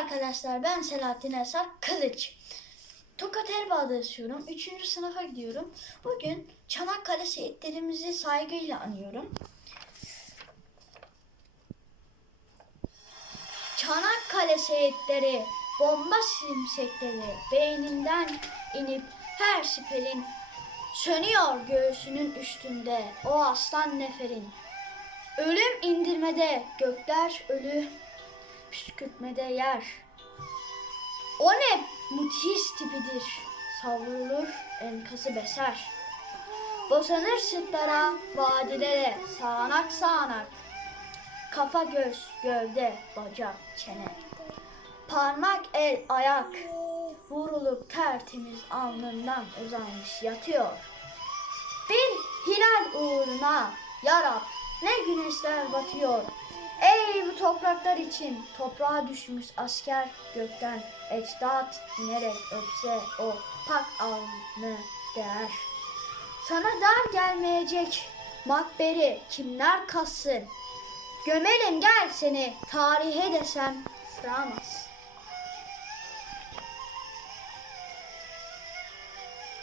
arkadaşlar ben Selahattin Eser Kılıç. Tokat Erbağ'da yaşıyorum. Üçüncü sınıfa gidiyorum. Bugün Çanakkale şehitlerimizi saygıyla anıyorum. Çanakkale şehitleri, bomba şimşekleri beyninden inip her siperin sönüyor göğsünün üstünde o aslan neferin. Ölüm indirmede gökler ölü püskürtmede yer. O ne mutis tipidir. Savrulur enkası beser. Bosanır sıtlara, vadilere, sağanak sağanak. Kafa göz, gövde, bacak, çene. Parmak, el, ayak. Vurulup tertemiz alnından uzanmış yatıyor. Bir hilal uğruna yarab ne güneşler batıyor. Ey topraklar için toprağa düşmüş asker gökten ecdat inerek öpse o pak alnı değer. Sana dar gelmeyecek makberi kimler kassın? Gömelim gel seni tarihe desem sığamaz.